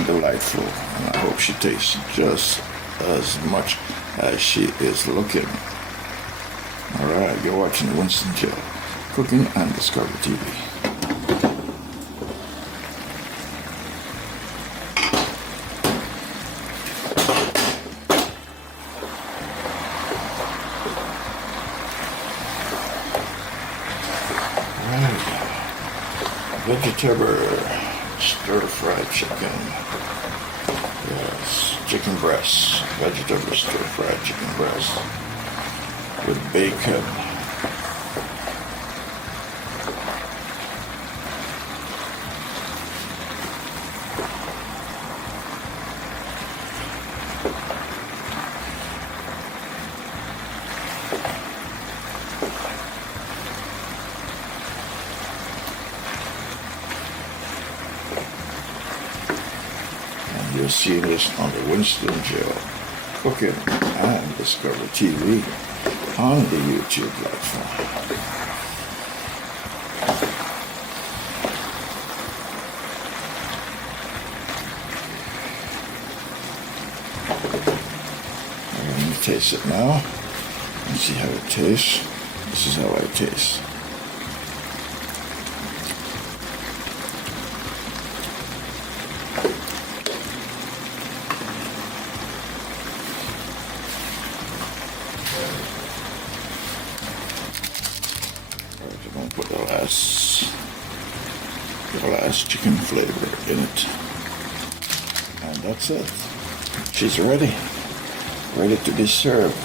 looking delightful, and I hope she tastes just as much as she is looking. Alright, you're watching Winston GeL, Cooking and Discovery TV. Vegetable stir-fry chicken. Yes, chicken breast. Vegetable stir-fry chicken breast with bacon. You're seeing this on the Winston GeL Cooking and Discovery TV on the YouTube platform. I'm going to taste it now and see how it tastes. This is how it tastes. I'm going to put the last chicken flavor in it. And that's it. She's ready to be served.